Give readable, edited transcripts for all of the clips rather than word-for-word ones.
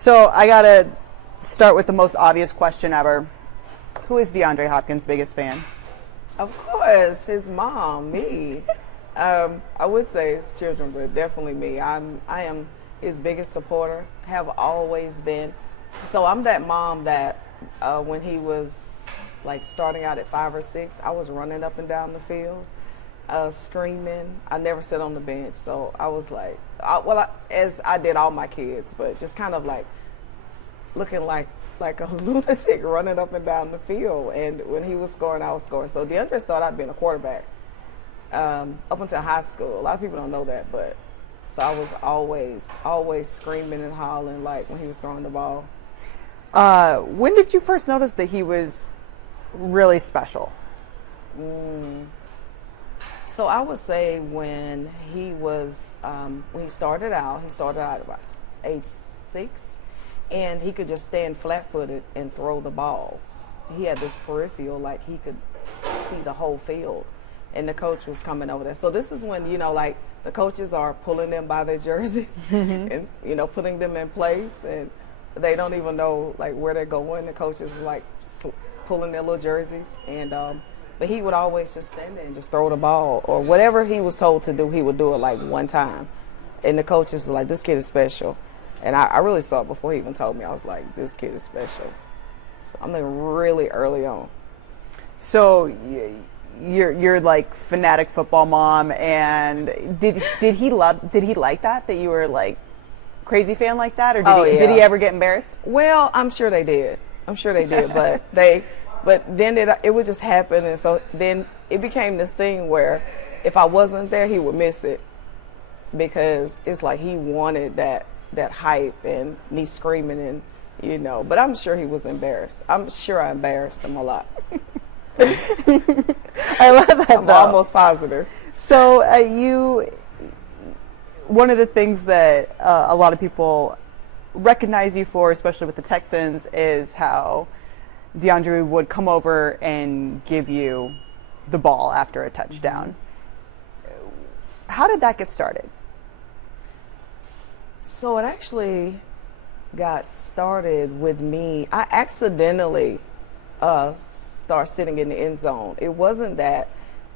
So I gotta start with the most obvious question ever. Who is DeAndre Hopkins' biggest fan? Of course, his mom, me. I would say his children, but definitely me. I am his biggest supporter. Have always been. So I'm that mom that when he was like starting out at 5 or 6, I was running up and down the field, screaming. I never sat on the bench, so I was like, as I did all my kids, but just kind of like looking like a lunatic running up and down the field. And when he was scoring, I was scoring. So DeAndre started out being a quarterback up until high school. A lot of people don't know that, but so I was always screaming and hollering like when he was throwing the ball. When did you first notice that he was really special? So I would say when he was when he started out at about age 6. And he could just stand flat-footed and throw the ball. He had this peripheral, like he could see the whole field. And the coach was coming over there. So this is when, like the coaches are pulling them by their jerseys and, putting them in place. And they don't even know, like, where they're going. The coaches are, like, pulling their little jerseys. And but he would always just stand there and just throw the ball. Or whatever he was told to do, he would do it, like, one time. And the coaches were like, this kid is special. And I really saw it before he even told me. I was like, this kid is special. So I'm like really early on. So you're like fanatic football mom, and did he like that you were like crazy fan like that, or did he ever get embarrassed? Well, I'm sure they did, but then it would just happen, and so then it became this thing where if I wasn't there, he would miss it because it's like he wanted that hype and me screaming and, but I'm sure he was embarrassed. I'm sure I embarrassed him a lot. I love that. I'm almost positive. So one of the things that a lot of people recognize you for, especially with the Texans, is how DeAndre would come over and give you the ball after a touchdown. How did that get started? So it actually got started with me. I accidentally started sitting in the end zone. It wasn't that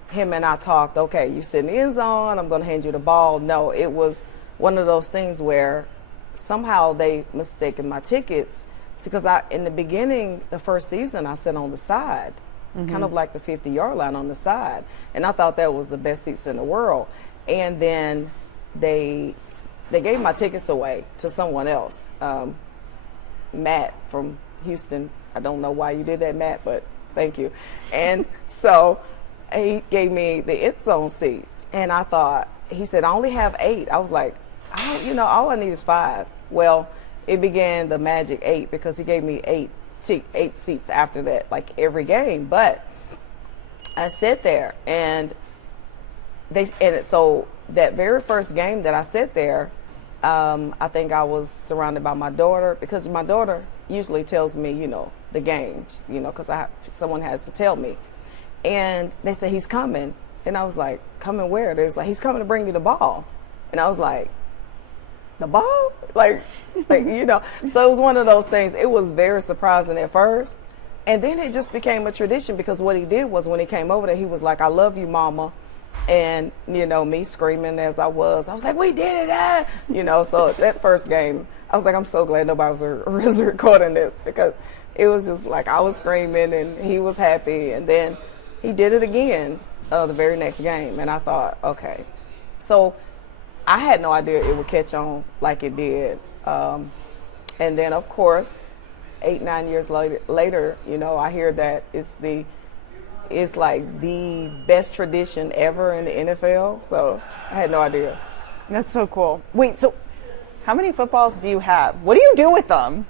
him and I talked, okay, you sit in the end zone, I'm going to hand you the ball. No, it was one of those things where somehow they mistaken my tickets because in the beginning, the first season, I sat on the side, kind of like the 50-yard line on the side. And I thought that was the best seats in the world. And then they gave my tickets away to someone else. Matt from Houston. I don't know why you did that, Matt, but thank you. And so he gave me the end zone seats. And I thought, he said, I only have 8. I was like, all I need is 5. Well, it began the magic 8 because he gave me 8 seats after that, like every game. But I sat there and so that very first game that I sat there, I think I was surrounded by my daughter because my daughter usually tells me, the games, because someone has to tell me. And they said, he's coming. And I was like, coming where? They was like, he's coming to bring you the ball. And I was like, the ball? Like, so it was one of those things. It was very surprising at first. And then it just became a tradition because what he did was when he came over there, he was like, I love you, mama. And, me screaming as I was like, we did it, so that first game, I was like, I'm so glad nobody was recording this because it was just like I was screaming and he was happy. And then he did it again the very next game. And I thought, okay. So I had no idea it would catch on like it did. And then, of course, 8-9 years later, I hear that it's like the best tradition ever in the NFL. So I had no idea. That's so cool. Wait, so how many footballs do you have? What do you do with them?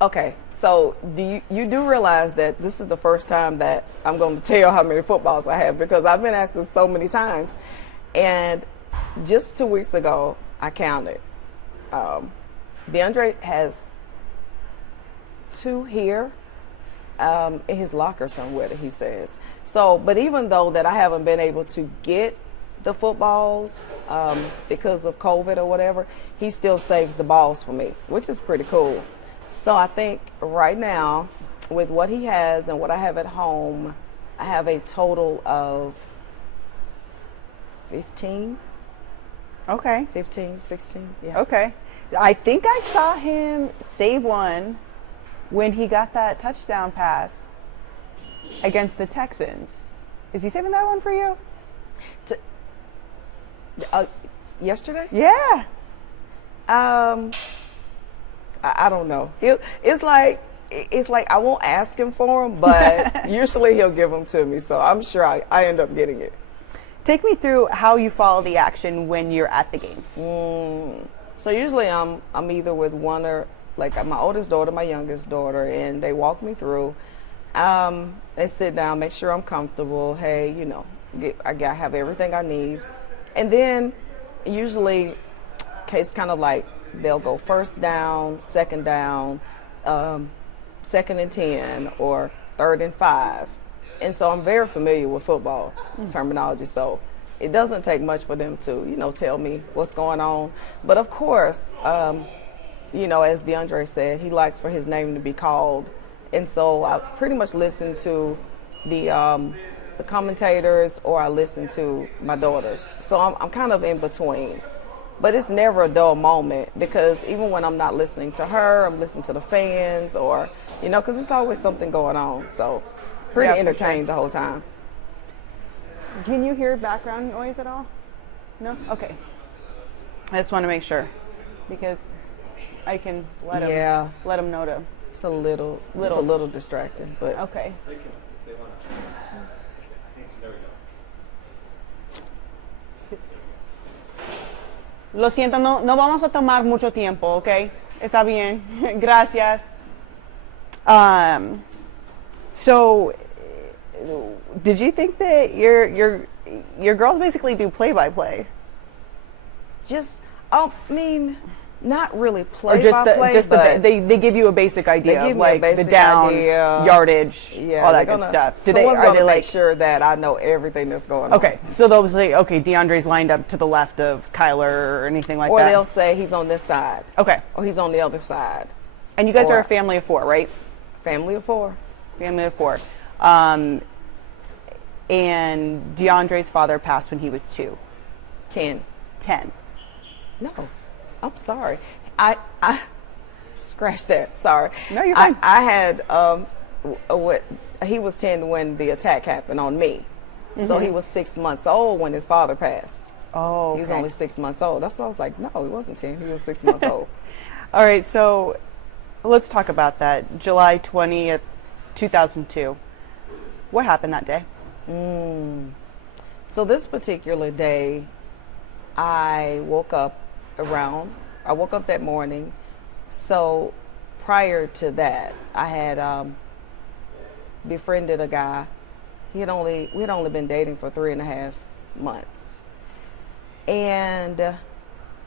Okay, so you do realize that this is the first time that I'm going to tell how many footballs I have because I've been asked this so many times. And just 2 weeks ago, I counted. DeAndre has 2 here. In his locker somewhere that he says. So, but even though that I haven't been able to get the footballs because of COVID or whatever, he still saves the balls for me, which is pretty cool. So I think right now, with what he has and what I have at home, I have a total of 15. Okay. 15, 16, yeah. Okay. I think I saw him save one when he got that touchdown pass against the Texans. Is he saving that one for you? Yesterday? Yeah. I don't know. It's like I won't ask him for them, but usually he'll give them to me. So I'm sure I end up getting it. Take me through how you follow the action when you're at the games. So usually I'm either with one or like my oldest daughter, my youngest daughter, and they walk me through. They sit down, make sure I'm comfortable. Hey, you know, I have everything I need, and then usually, case kind of like they'll go first down, second down, 2nd and 10, or 3rd and 5. And so I'm very familiar with football terminology. So it doesn't take much for them to, you know, tell me what's going on. But of course, you know, as DeAndre said, he likes for his name to be called. And so I pretty much listen to the commentators, or I listen to my daughters. So I'm kind of in between. But it's never a dull moment, because even when I'm not listening to her, I'm listening to the fans, or, you know, because it's always something going on. So pretty entertained the whole time. Can you hear background noise at all? No? Okay. I just want to make sure, because I can let him know to. It's a little distracting, but okay. Lo siento, no vamos a tomar mucho tiempo, ¿ok? Está bien. Gracias. So, did you think that your girls basically do play-by-play? Just, I mean, not really play or just by play, they give you a basic idea of like the down yardage, all that good stuff. Are they make sure that I know everything that's going on? Okay, so they'll say, okay, DeAndre's lined up to the left of Kyler or anything like that. Or they'll say he's on this side. Okay. Or he's on the other side. And you guys are a family of 4, right? Family of 4. Family of 4. And DeAndre's father passed when he was 2. 10. No. I'm sorry. I scratch that. Sorry. No, you're fine. I had he was 10 when the attack happened on me. So he was 6 months old when his father passed. Oh, okay. He was only 6 months old. That's why I was like, no, he wasn't 10. He was 6 months old. All right, so let's talk about that. July 20th, 2002. What happened that day? So this particular day, I woke up that morning. So prior to that, I had befriended a guy. We had only been dating for 3.5 months. And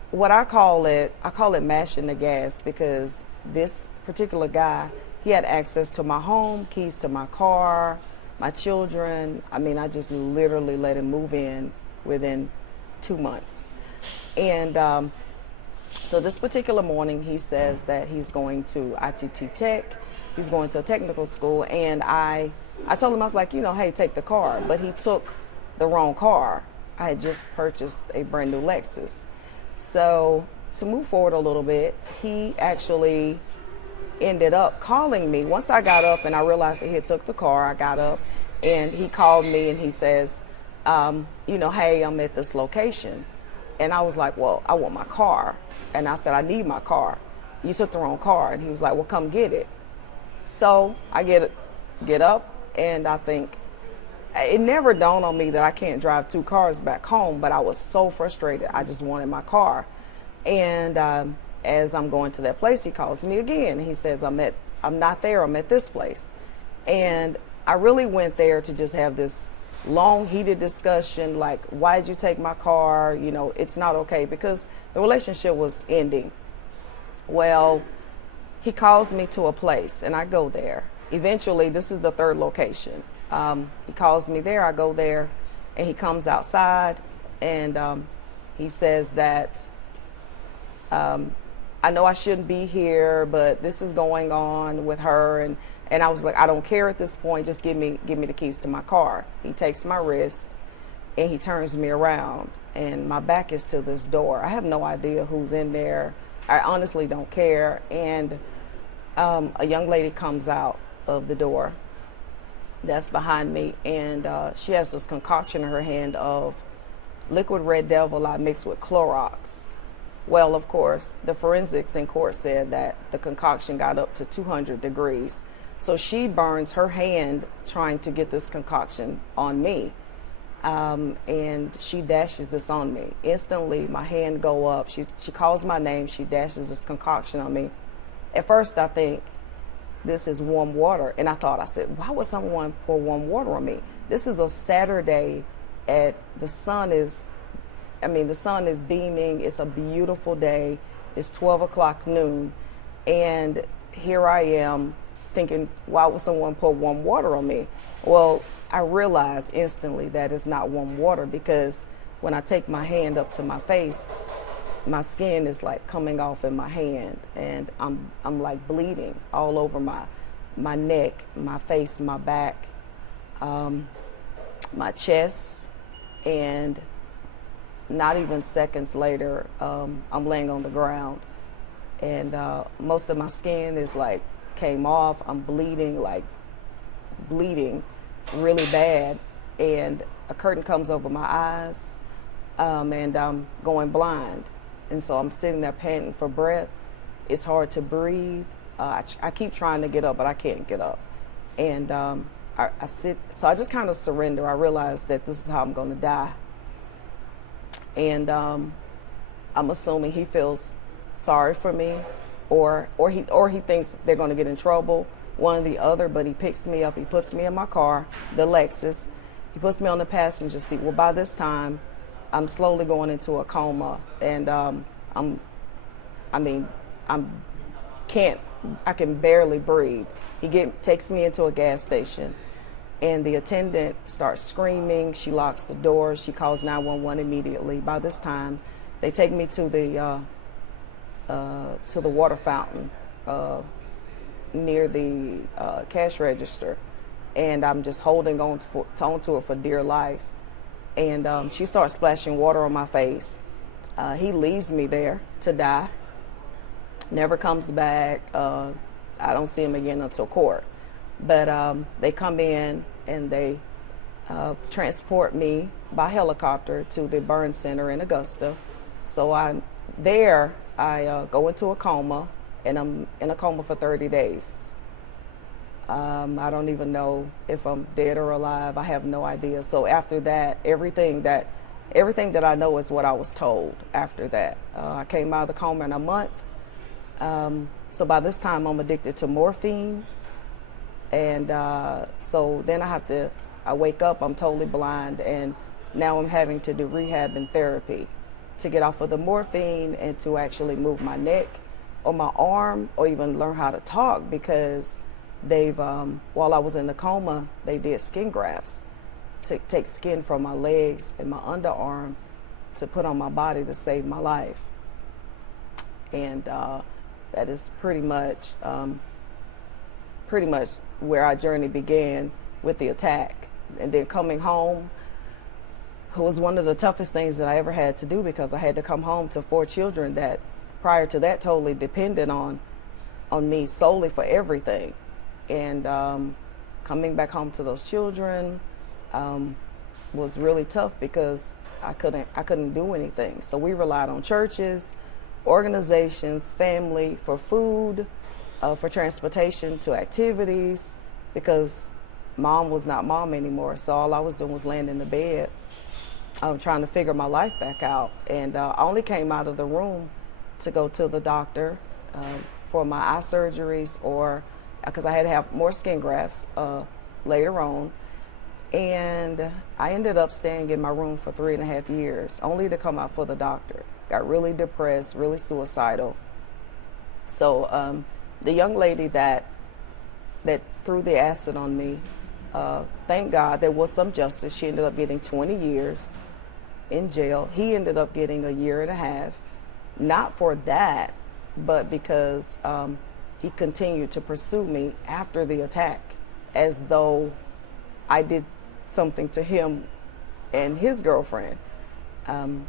what I call it mashing the gas, because this particular guy, he had access to my home, keys to my car, my children. I mean, I just literally let him move in within 2 months. And so this particular morning, he says that he's going to ITT Tech. He's going to a technical school. And I told him, I was like, you know, hey, take the car. But he took the wrong car. I had just purchased a brand new Lexus. So to move forward a little bit, he actually ended up calling me. Once I got up and I realized that he had took the car, I got up and he called me and he says, you know, hey, I'm at this location. And I was like, well, I want my car. And I said, I need my car. You took the wrong car. And he was like, well, come get it. So I get up, and I think, it never dawned on me that I can't drive 2 cars back home, but I was so frustrated. I just wanted my car. And as I'm going to that place, he calls me again. He says, I'm not there, I'm at this place. And I really went there to just have this long, heated discussion, like, why did you take my car? You know, it's not okay, because the relationship was ending. Well, he calls me to a place, and I go there. Eventually, this is the 3rd location. He calls me there, I go there, and he comes outside, and he says that I know I shouldn't be here, but this is going on with her, and I was like, I don't care at this point. Just give me the keys to my car. He takes my wrist, and he turns me around, and my back is to this door. I have no idea who's in there. I honestly don't care. And a young lady comes out of the door that's behind me, and she has this concoction in her hand of liquid red devil I mixed with Clorox. Well, of course, the forensics in court said that the concoction got up to 200 degrees. So she burns her hand trying to get this concoction on me. And she dashes this on me. Instantly, my hand go up. She calls my name. She dashes this concoction on me. At first, I think this is warm water. And I said, why would someone pour warm water on me? This is a Saturday the sun is beaming. It's a beautiful day. It's 12 o'clock noon. And here I am thinking, why would someone pour warm water on me? Well, I realized instantly that it's not warm water, because when I take my hand up to my face, my skin is like coming off in my hand, and I'm like bleeding all over my neck, my face, my back, my chest, and not even seconds later, I'm laying on the ground, and most of my skin is like came off. I'm bleeding really bad, and a curtain comes over my eyes, and I'm going blind. And so I'm sitting there panting for breath. It's hard to breathe. I keep trying to get up, but I can't get up. And I sit, so I just kind of surrender. I realize that this is how I'm going to die. And I'm assuming he feels sorry for me, or he thinks they're going to get in trouble, one or the other. But he picks me up, he puts me in my car, the Lexus. He puts me on the passenger seat. Well, by this time, I'm slowly going into a coma, and I can barely breathe. He takes me into a gas station, and the attendant starts screaming. She locks the door. She calls 911 immediately. By this time, they take me to the water fountain near the cash register, and I'm just holding on to it for dear life. And she starts splashing water on my face. He leaves me there to die. Never comes back. I don't see him again until court. But they come in and they transport me by helicopter to the burn center in Augusta. So I go into a coma, and I'm in a coma for 30 days. I don't even know if I'm dead or alive. I have no idea. So after that, everything that I know is what I was told after that. I came out of the coma in a month. So by this time, I'm addicted to morphine. And so then I wake up, I'm totally blind, and now I'm having to do rehab and therapy to get off of the morphine and to actually move my neck or my arm, or even learn how to talk, because they've, while I was in the coma, they did skin grafts to take skin from my legs and my underarm to put on my body to save my life. And that is pretty much where our journey began with the attack. And then coming home was one of the toughest things that I ever had to do, because I had to come home to 4 children that prior to that totally depended on me solely for everything. And coming back home to those children was really tough, because I couldn't do anything. So we relied on churches, organizations, family for food, for transportation to activities, because mom was not mom anymore. So all I was doing was laying in the bed, trying to figure my life back out. And I only came out of the room to go to the doctor for my eye surgeries, or because I had to have more skin grafts later on. And I ended up staying in my room for 3.5 years, only to come out for the doctor. Got really depressed, really suicidal. So the young lady that threw the acid on me, thank God there was some justice. She ended up getting 20 years. in jail. He ended up getting a year and a half, not for that, but because he continued to pursue me after the attack, as though I did something to him and his girlfriend.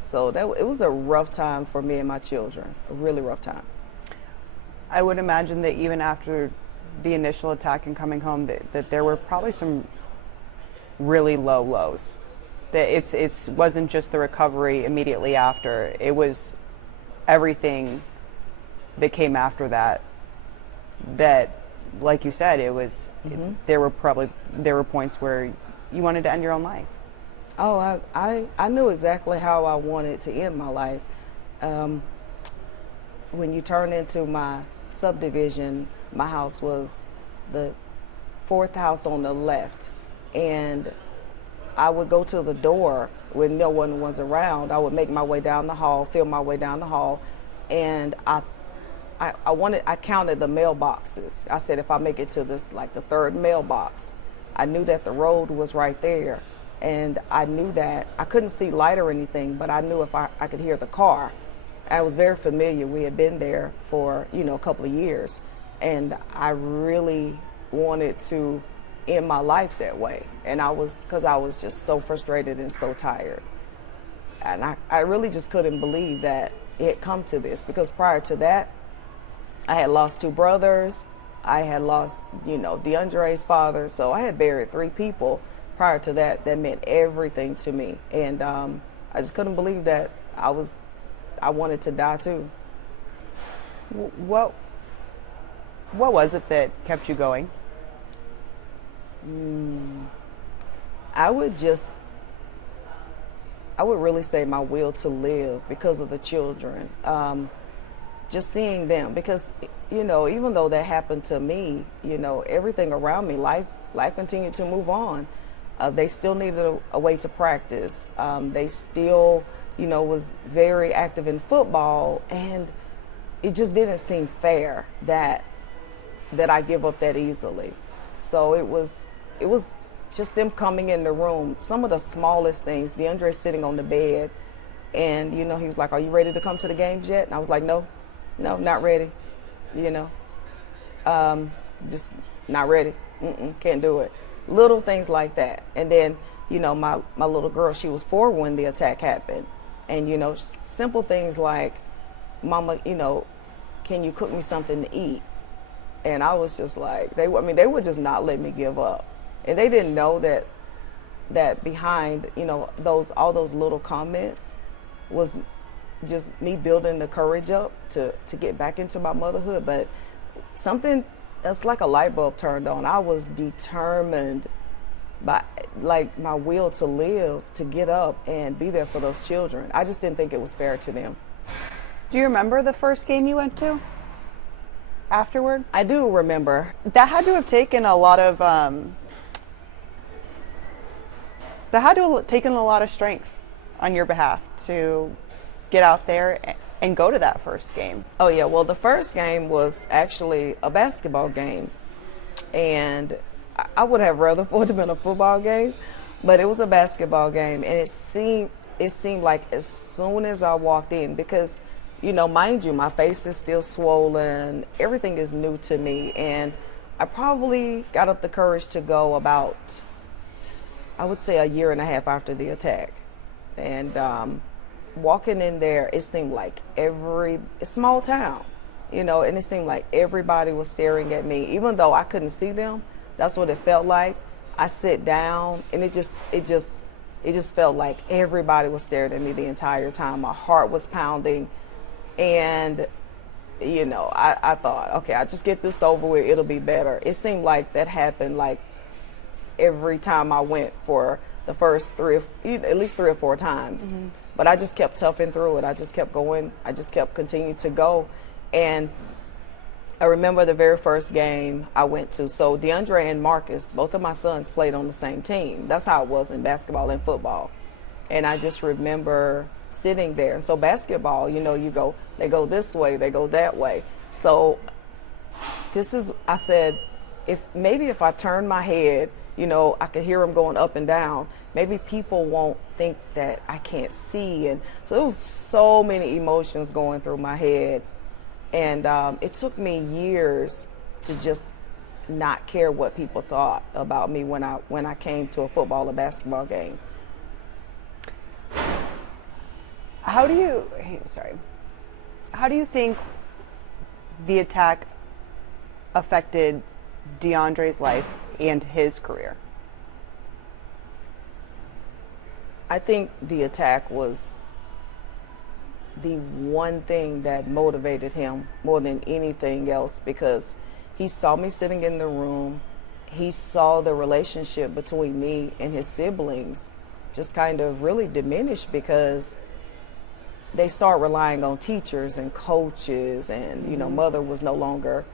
So it was a rough time for me and my children, a really rough time. I would imagine that even after the initial attack and coming home, that there were probably some really low lows. That it wasn't just the recovery immediately after. It was everything that came after that. That, like you said, it was. There were points where you wanted to end your own life. Oh, I knew exactly how I wanted to end my life. When you turn into my subdivision, my house was the fourth house on the left, and I would go to the door when no one was around. I would make my way down the hall, feel my way down the hall, and I counted the mailboxes. I said, if I make it to this, like the third mailbox, I knew that the road was right there. And I knew that I couldn't see light or anything, but I knew if I could hear the car. I was very familiar. We had been there for, a couple of years. And I really wanted to end my life that way. And because I was just so frustrated and so tired. And I really just couldn't believe that it had come to this, because prior to that, I had lost 2 brothers. I had lost, DeAndre's father. So I had buried 3 people prior to that meant everything to me. And I just couldn't believe that I wanted to die too. What was it that kept you going? I would really say my will to live, because of the children. Just seeing them, because, even though that happened to me, everything around me, life continued to move on. They still needed a way to practice. They still, was very active in football, and it just didn't seem fair that I give up that easily. So it was just them coming in the room. Some of the smallest things. DeAndre sitting on the bed, and he was like, "Are you ready to come to the games yet?" And I was like, "No, not ready." Just not ready. Can't do it. Little things like that. And then, my little girl, she was 4 when the attack happened. And, simple things like, "Mama, can you cook me something to eat?" And I was just like, they would just not let me give up. And they didn't know that behind, all those little comments was just me building the courage up to get back into my motherhood. But something that's like a light bulb turned on. I was determined by my will to live, to get up and be there for those children. I just didn't think it was fair to them. Do you remember the first game you went to afterward? I do remember. That had to have taken a lot of strength on your behalf to get out there and go to that first game. Oh yeah, well, the first game was actually a basketball game, and I would have rather for it to have been a football game, but it was a basketball game, and it seemed like as soon as I walked in, because mind you, my face is still swollen, everything is new to me, and I probably got up the courage to go about, I would say, a year and a half after the attack. And walking in there, it seemed like it's a small town, and it seemed like everybody was staring at me, even though I couldn't see them. That's what it felt like. I sit down, and it just felt like everybody was staring at me the entire time. My heart was pounding, and I thought, okay, I'll just get this over with, it'll be better. It seemed like that happened like every time I went for the first at least 3 or 4 times. Mm-hmm. But I just kept toughing through it. I just kept going. I just kept continuing to go. And I remember the very first game I went to. So DeAndre and Marcus, both of my sons, played on the same team. That's how it was in basketball and football. And I just remember sitting there. So basketball, they go this way, they go that way. So I said, if I turn my head I could hear him going up and down. Maybe people won't think that I can't see. And so there was so many emotions going through my head. And it took me years to just not care what people thought about me when I came to a football or basketball game. How do you think the attack affected DeAndre's life and his career? I think the attack was the one thing that motivated him more than anything else, because he saw me sitting in the room. He saw the relationship between me and his siblings just kind of really diminish, because they start relying on teachers and coaches, and mother was no longer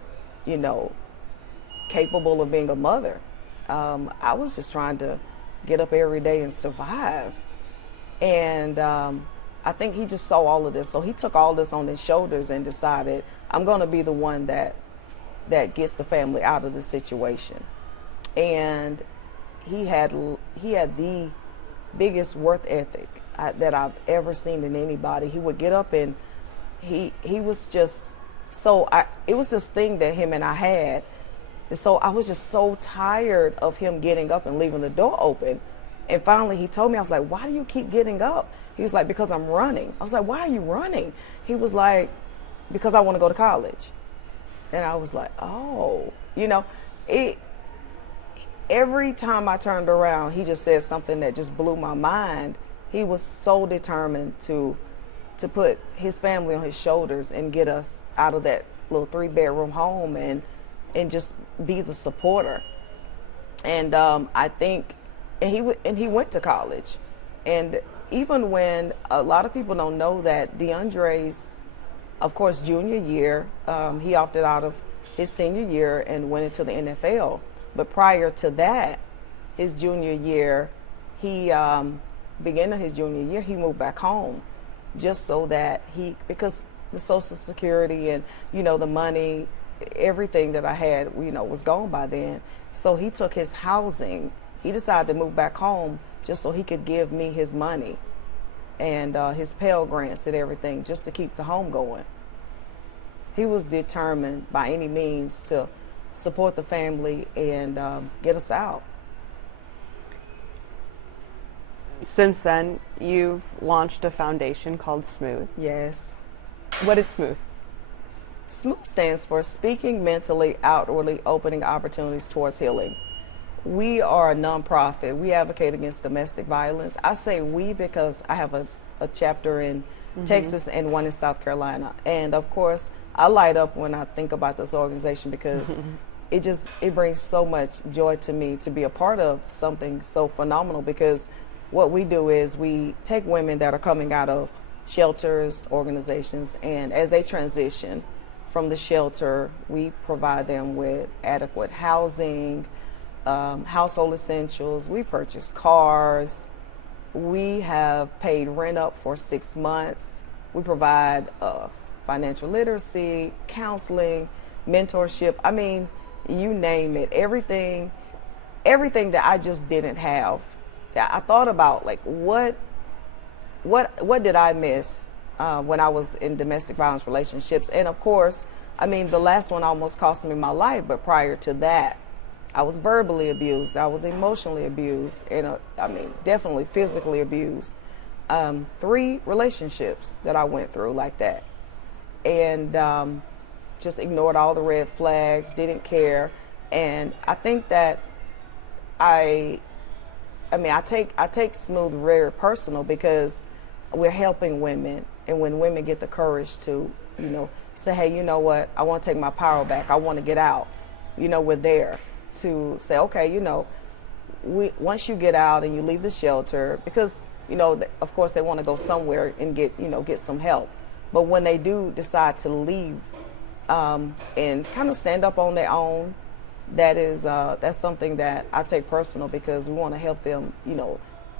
capable of being a mother. I was just trying to get up every day and survive. And I think he just saw all of this. So he took all this on his shoulders and decided, I'm going to be the one that gets the family out of the situation. And he had the biggest work ethic that I've ever seen in anybody. He would get up and he was just it was this thing that him and I had. And so I was just so tired of him getting up and leaving the door open. And finally he told me, I was like, why do you keep getting up? He was like, because I'm running. I was like, why are you running? He was like, because I want to go to college. And I was like, oh, every time I turned around, he just said something that just blew my mind. He was so determined to put his family on his shoulders and get us out of that little 3-bedroom home and just be the supporter. And I think, and he went to college. And even when a lot of people don't know that DeAndre's, of course, junior year, he opted out of his senior year and went into the NFL. But prior to that, his junior year, beginning of his junior year, he moved back home just so that because the Social Security and, the money, everything that I had, was gone by then. So he took his housing. He decided to move back home just so he could give me his money and his Pell Grants and everything, just to keep the home going. He was determined by any means to support the family and get us out. Since then, you've launched a foundation called Smooth. Yes. What is Smooth? SMOOTH stands for Speaking Mentally Outwardly Opening Opportunities Towards Healing. We are a nonprofit. We advocate against domestic violence. I say we because I have a chapter in Texas and one in South Carolina. And of course, I light up when I think about this organization because it brings so much joy to me to be a part of something so phenomenal, because what we do is we take women that are coming out of shelters, organizations, and as they transition from the shelter, we provide them with adequate housing, household essentials. We purchase cars. We have paid rent up for 6 months. We provide financial literacy, counseling, mentorship. I mean, you name it. Everything that I just didn't have. I thought about, like, what did I miss when I was in domestic violence relationships? And of course, I mean, the last one almost cost me my life, but prior to that, I was verbally abused, I was emotionally abused, and definitely physically abused. 3 relationships that I went through like that, and just ignored all the red flags, didn't care. And I think that I take Smooth very personal, because we're helping women, and when women get the courage to, say, hey, you know what, I want to take my power back, I want to get out, we're there to say, okay, once you get out and you leave the shelter, because, of course they want to go somewhere and get some help. But when they do decide to leave and kind of stand up on their own, that's something that I take personal, because we want to help them,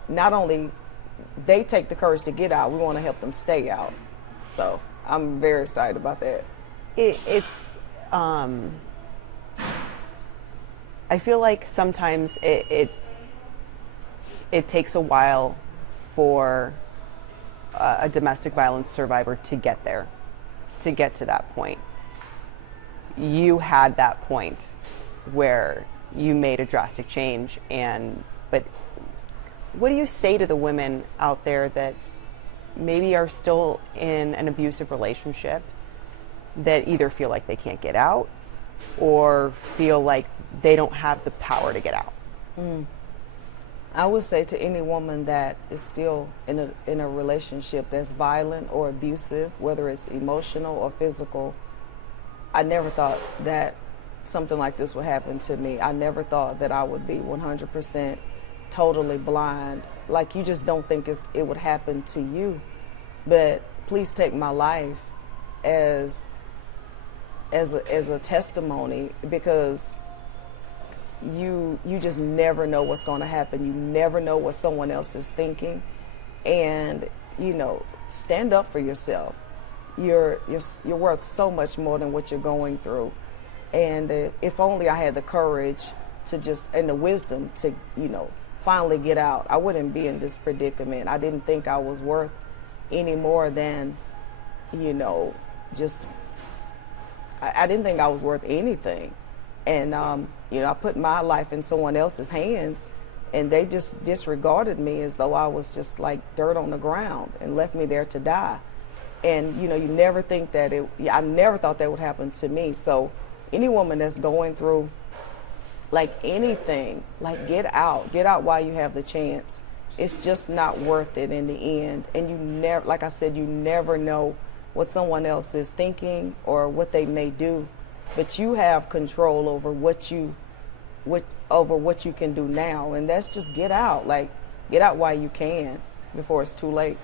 not only they take the courage to get out, we want to help them stay out. So I'm very excited about that. I feel like sometimes it takes a while for a domestic violence survivor to get there, to get to that point. You had that point where you made a drastic change, but what do you say to the women out there that maybe are still in an abusive relationship, that either feel like they can't get out or feel like they don't have the power to get out? I would say to any woman that is still in a relationship that's violent or abusive, whether it's emotional or physical, I never thought that something like this would happen to me. I never thought that I would be 100% totally blind. Like, you just don't think it would happen to you. But please take my life as a testimony, because you just never know what's going to happen. You never know what someone else is thinking, and stand up for yourself. You're worth so much more than what you're going through. And if only I had the courage and the wisdom to finally get out, I wouldn't be in this predicament. I didn't think I was worth any more than I didn't think I was worth anything. And, I put my life in someone else's hands, and they just disregarded me as though I was just like dirt on the ground and left me there to die. And, you never think that I never thought that would happen to me. So any woman that's going through like anything, like get out while you have the chance. It's just not worth it in the end. And you never, like I said, you never know what someone else is thinking or what they may do, but you have control over what you can do now, and that's just get out. Like, get out while you can before it's too late.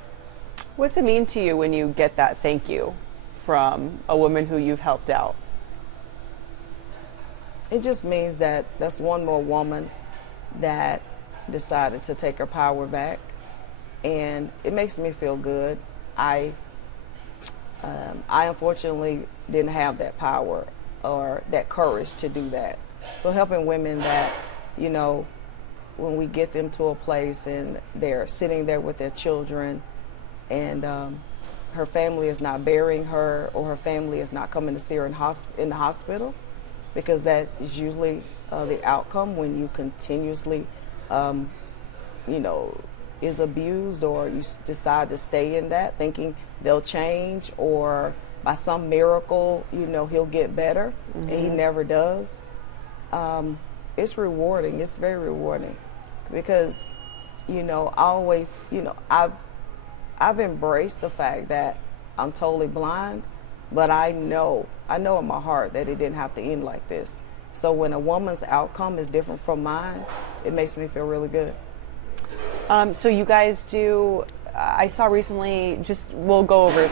What's it mean to you when you get that thank you from a woman who you've helped out? It just means that that's one more woman that decided to take her power back, and it makes me feel good. I unfortunately didn't have that power or that courage to do that. So helping women that, when we get them to a place and they're sitting there with their children, and her family is not burying her, or her family is not coming to see her in the hospital, because that is usually the outcome when you continuously, is abused, or you decide to stay in that thinking they'll change, or by some miracle, he'll get better, and he never does. It's rewarding. It's very rewarding, because, I've embraced the fact that I'm totally blind, but I know in my heart that it didn't have to end like this. So when a woman's outcome is different from mine, it makes me feel really good. So you guys do, I saw recently, we'll go over,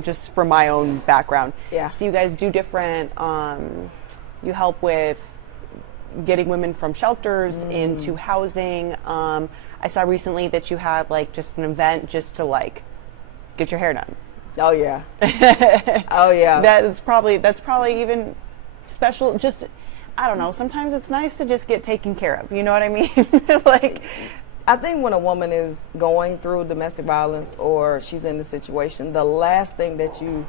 just for my own background. Yeah. So you guys do different, you help with getting women from shelters into housing. I saw recently that you had just an event just to get your hair done. Oh yeah. Oh yeah. That's probably even special. Just, I don't know, sometimes it's nice to just get taken care of. You know what I mean? I think when a woman is going through domestic violence, or she's in a situation, the last thing that you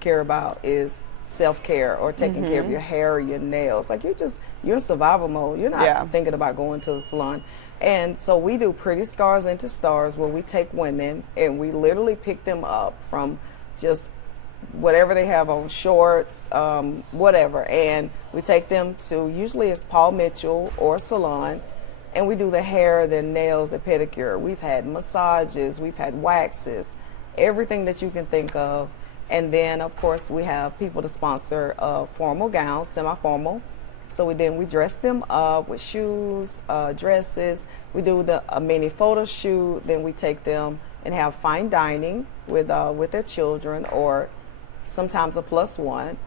care about is self-care or taking care of your hair or your nails. Like, you're in survival mode. You're not thinking about going to the salon. And so we do Pretty Scars into Stars, where we take women and we literally pick them up from just whatever they have on, shorts, whatever, and we take them to, usually it's Paul Mitchell or a salon, and we do the hair, their nails, their pedicure. We've had massages, we've had waxes, everything that you can think of. And then, of course, we have people to sponsor formal gowns, semi-formal. So we dress them up with shoes, dresses. We do a mini photo shoot. Then we take them and have fine dining with their children, or sometimes a +1,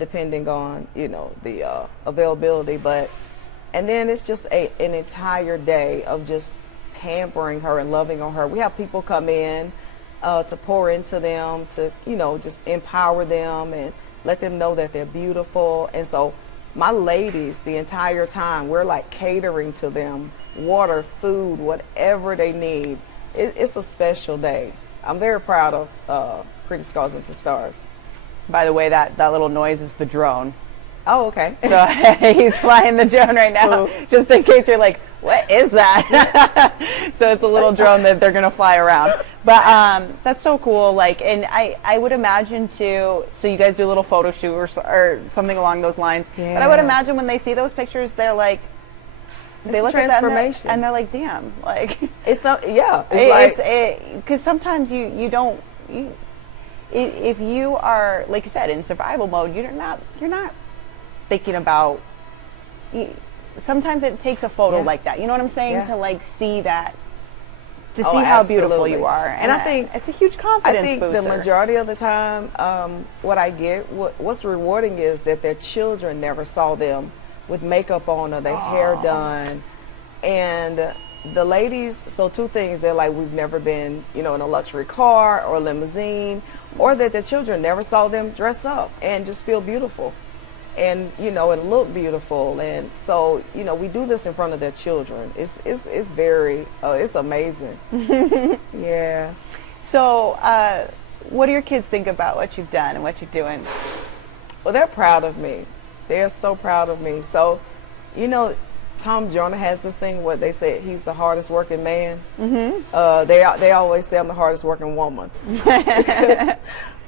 depending on the availability. And then it's just an entire day of just pampering her and loving on her. We have people come in to pour into them, to just empower them and let them know that they're beautiful. And so my ladies, the entire time, we're like catering to them, water, food, whatever they need. It's a special day. I'm very proud of Pretty Scars Into Stars. By the way, that little noise is the drone. Oh, okay. So he's flying the drone right now, just in case you're like, what is that? So it's a little drone that they're going to fly around. But that's so cool. Like, and I would imagine too, so you guys do a little photo shoot or something along those lines. Yeah. But I would imagine when they see those pictures, they're like, It's they a look at that transformation. and they're like, damn, like, It's like, because sometimes you don't, if you are, like you said, in survival mode, you're not thinking about, sometimes it takes a photo Yeah. like that, you know what I'm saying, Yeah. to like see that, to Oh, see how beautiful absolutely. you are. And I think it's a huge I confidence think booster. the majority of the time, what I get, what's rewarding is that their children never saw them with makeup on or their hair done. And the ladies, so two things, they're like, we've never been, in a luxury car or limousine, or that their children never saw them dress up and just feel beautiful and, and look beautiful. And so, we do this in front of their children. It's very, it's amazing. Yeah. So what do your kids think about what you've done and what you're doing? Well, they're proud of me. They're so proud of me. So, Tom Joyner has this thing where they say he's the hardest working man. Mm-hmm. They always say I'm the hardest working woman.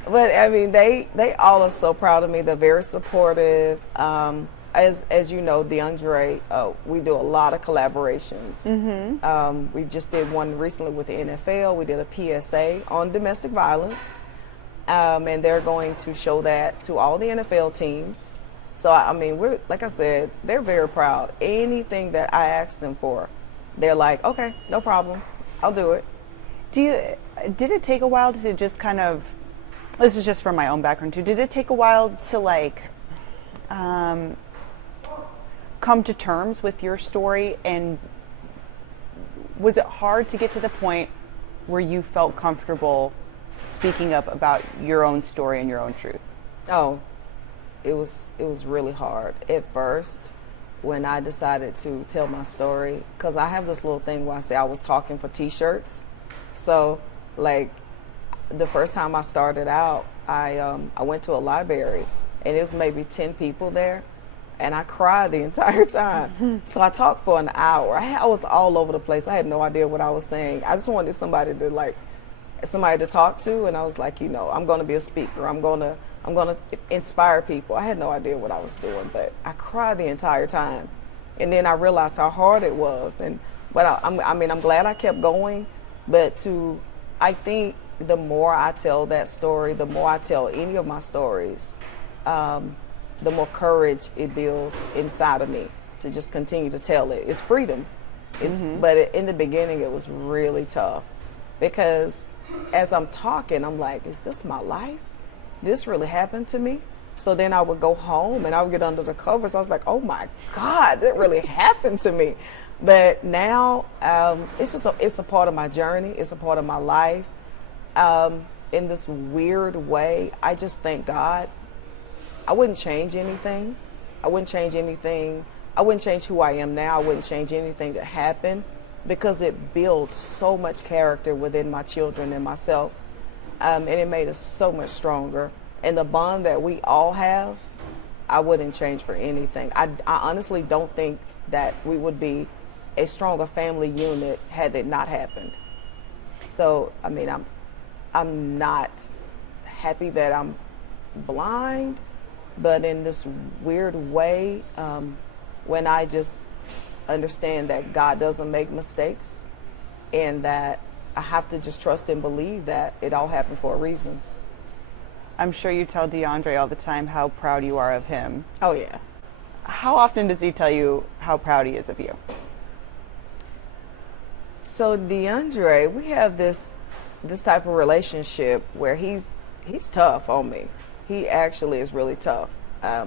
But I mean, they all are so proud of me. They're very supportive. As you know, DeAndre, we do a lot of collaborations. Mm-hmm. We just did one recently with the NFL. We did a PSA on domestic violence, and they're going to show that to all the NFL teams. So I mean, we're, like I said, they're very proud. Anything that I ask them for, they're like, okay, no problem, I'll do it. Did it take a while to just kind of, this is just from my own background too, did it take a while to like come to terms with your story, and was it hard to get to the point where you felt comfortable speaking up about your own story and your own truth? Oh, it was really hard at first when I decided to tell my story, because I have this little thing where I say I was talking for t-shirts. So like the first time I started out, I went to a library and it was maybe 10 people there, and I cried the entire time. So I talked for an hour. I was all over the place. I had no idea what I was saying. I just wanted somebody to talk to, and I was like, I'm going to be a speaker. I'm going to inspire people. I had no idea what I was doing, but I cried the entire time. And then I realized how hard it was. But I'm glad I kept going. But I think the more I tell that story, the more I tell any of my stories, the more courage it builds inside of me to just continue to tell it. It's freedom. But in the beginning, it was really tough, because as I'm talking, I'm like, is this my life? This really happened to me? So then I would go home and I would get under the covers. I was like, oh my God, that really happened to me. But now it's a part of my journey. It's a part of my life. In this weird way, I just thank God. I wouldn't change anything. I wouldn't change anything. I wouldn't change who I am now. I wouldn't change anything that happened, because it builds so much character within my children and myself. And it made us so much stronger. And the bond that we all have, I wouldn't change for anything. I honestly don't think that we would be a stronger family unit had it not happened. So, I mean, I'm not happy that I'm blind, but in this weird way, when I just understand that God doesn't make mistakes, and that I have to just trust and believe that it all happened for a reason. I'm sure you tell DeAndre all the time how proud you are of him. Oh yeah. How often does he tell you how proud he is of you? So DeAndre, we have this type of relationship where he's tough on me. He actually is really tough. I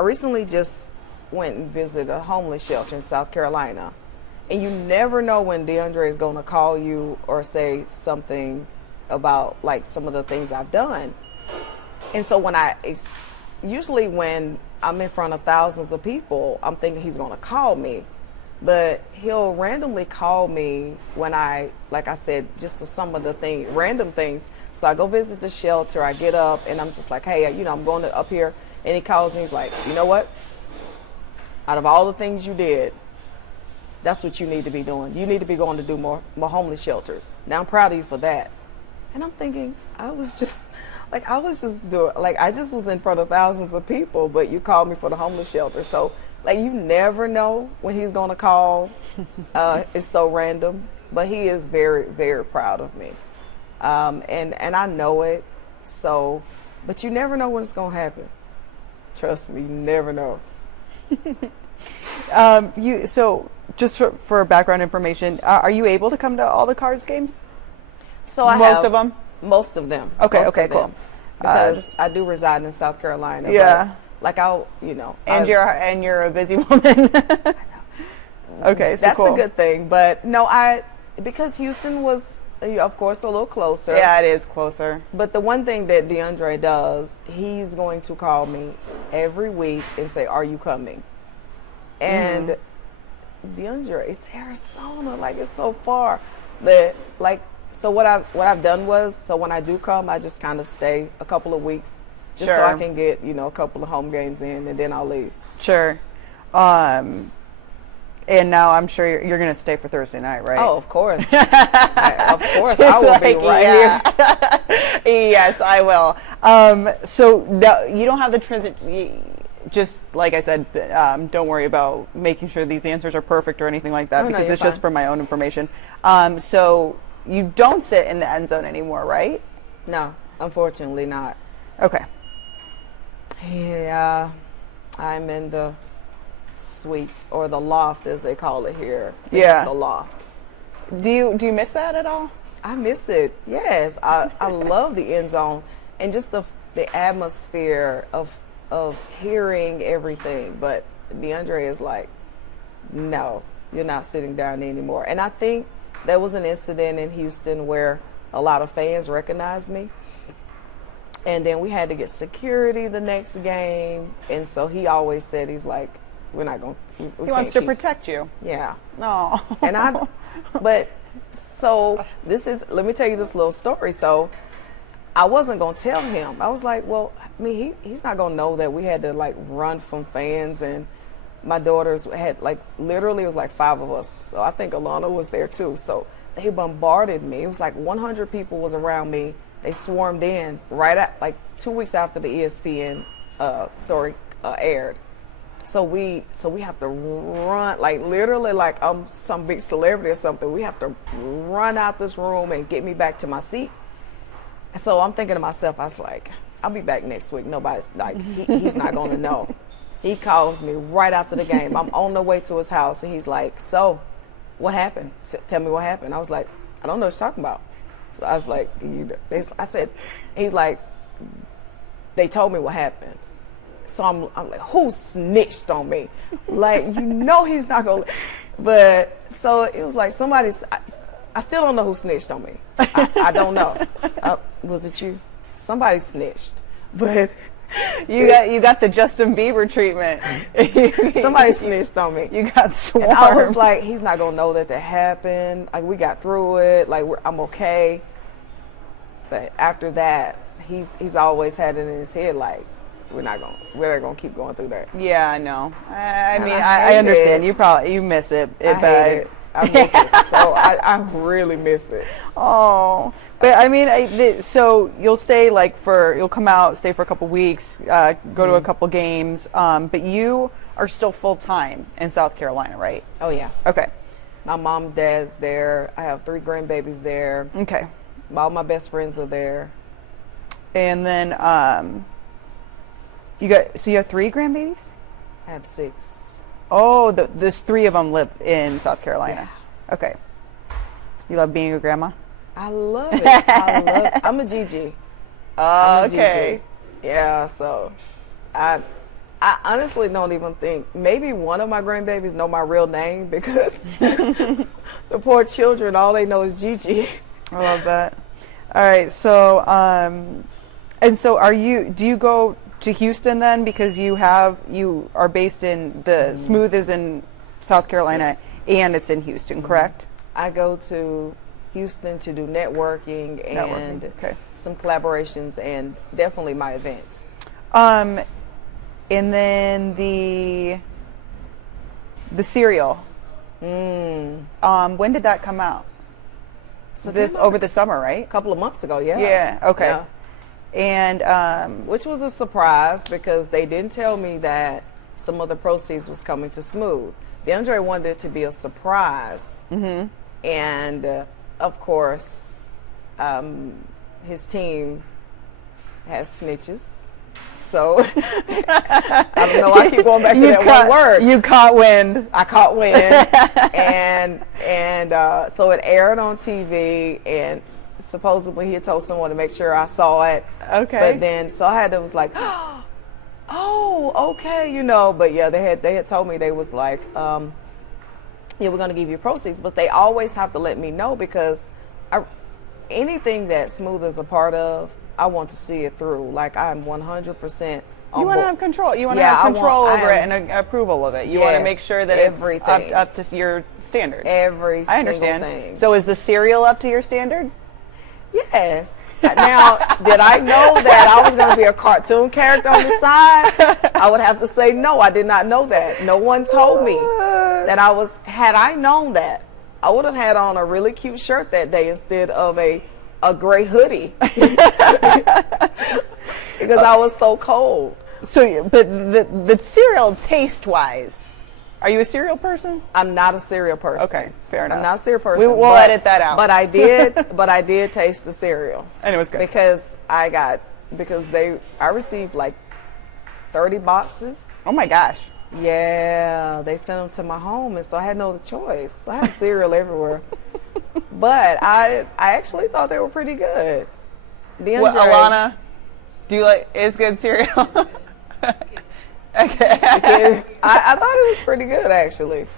recently just went and visited a homeless shelter in South Carolina. And you never know when DeAndre is going to call you or say something about like some of the things I've done. And so usually when I'm in front of thousands of people, I'm thinking he's going to call me. But he'll randomly call me when like I said, just to some of the random things. So I go visit the shelter, I get up, and I'm just like, hey, I'm going up here. And he calls me, he's like, you know what? Out of all the things you did, that's what you need to be doing. You need to be going to do more homeless shelters. Now I'm proud of you for that. And I'm thinking, I just was in front of thousands of people, but you called me for the homeless shelter. So, like, you never know when he's going to call. It's so random, but he is very, very proud of me. And I know it. So, but you never know when it's going to happen. Trust me, you never know. So just for background information, are you able to come to all the Cards games? So Most of them? Most of them. Okay, Most okay, of them. cool. Because I do reside in South Carolina. Yeah. Like And you're a busy woman. Okay, so that's cool. a good thing. But no, because Houston was, of course, a little closer. Yeah, it is closer. But the one thing that DeAndre does, he's going to call me every week and say, "Are you coming?" And DeAndre, it's Arizona, like it's so far. But like, so what I've done was, so when I do come, I just kind of stay a couple of weeks, just so I can get a couple of home games in, and then I'll leave. Sure. And now I'm sure you're going to stay for Thursday night, right? Oh, of course. Of course, I will be right here. Yes, I will. So no, you don't have the transit. Just like I said, don't worry about making sure these answers are perfect or anything like that, because it's just for my own information. So you don't sit in the end zone anymore, right? No, unfortunately not. Okay. Yeah, I'm in the suite, or the loft as they call it here. Yeah, the loft. Do you miss that at all? I miss it. Yes, I love the end zone and just the atmosphere of hearing everything. But DeAndre is like, no, you're not sitting down anymore. And I think there was an incident in Houston where a lot of fans recognized me. And then we had to get security the next game. And so he always said, he's like, we're not going to. He wants to protect you. Yeah. No. So let me tell you this little story. So I wasn't going to tell him. I was like, well, I mean, he's not going to know that we had to like run from fans, and my daughters had like, literally it was like 5 of us. So I think Alana was there too. So they bombarded me. It was like 100 people was around me. They swarmed in right at like 2 weeks after the ESPN story aired. So we have to run, like literally like I'm some big celebrity or something. We have to run out this room and get me back to my seat. And so I'm thinking to myself, I was like, I'll be back next week. Nobody's like, he's not going to know. He calls me right after the game. I'm on the way to his house, and he's like, so what happened? Tell me what happened. I was like, I don't know what you're talking about. So I was like, he's like, they told me what happened. So I'm like, who snitched on me? Like, he's not going to. But so it was like I still don't know who snitched on me. I don't know. Was it you? Somebody snitched. But you got the Justin Bieber treatment. Somebody snitched on me. You got swarmed. And I was like, he's not going to know that happened. Like, we got through it. Like, I'm okay. But after that, he's always had it in his head, like, we're not gonna keep going through that. Yeah, I know. I mean, I understand. You miss it. I hate it. I miss it. So I really miss it. Oh, but I mean, so you'll stay you'll come out, stay for a couple weeks, go to a couple games, but you are still full time in South Carolina, right? Oh yeah. Okay. My mom and dad's there. I have 3 grandbabies there. Okay. All my best friends are there. And then you have 3 grandbabies? I have 6. Oh, there's 3 of them live in South Carolina. Yeah. Okay. You love being a grandma? I love it. I'm a Gigi. Okay. Gigi. Yeah, so I honestly don't even think, maybe one of my grandbabies know my real name, because the poor children, all they know is Gigi. I love that. All right, so And so do you go to Houston then, because you are based in the Smooth is in South Carolina, Yes. and it's in Houston, correct? I go to Houston to do networking and okay. some collaborations and definitely my events. And then the cereal. When did that come out? So Over the summer, right? a couple of months ago, yeah. Yeah. Okay. Yeah. And Which was a surprise because they didn't tell me that some of the proceeds was coming to Smooth. DeAndre wanted it to be a surprise. And of course, his team has snitches. So I don't know. I keep going back to that one word. You caught wind. I caught wind, and so it aired on TV, and supposedly he had told someone to make sure I saw it. Okay. But then, so I had to was like, oh, okay, you know. But yeah, they had told me they was like, yeah, we're gonna give you proceeds, but they always have to let me know because anything that Smooth is a part of, I want to see it through. Like I'm 100%. You want to have control. You want to have control over it and approval of it. You want to make sure that everything. it's up to your standard. I understand. Thing. So is the cereal up to your standard? Yes. Now, did I know that I was going to be a cartoon character on the side? I would have to say no. I did not know that. No one told me that I was. Had I known that, I would have had on a really cute shirt that day instead of a gray hoodie because I was so cold. So, but the cereal taste-wise, are you a cereal person? I'm not a cereal person. Okay, fair enough. I'm not a cereal person. We'll edit that out. But I did taste the cereal. And it was good. Because I received like 30 boxes. Oh my gosh. Yeah, they sent them to my home, and so I had no other choice. So I had cereal everywhere. But I actually thought they were pretty good. What, Alana, do you like, is good cereal? Okay. I thought it was pretty good, actually.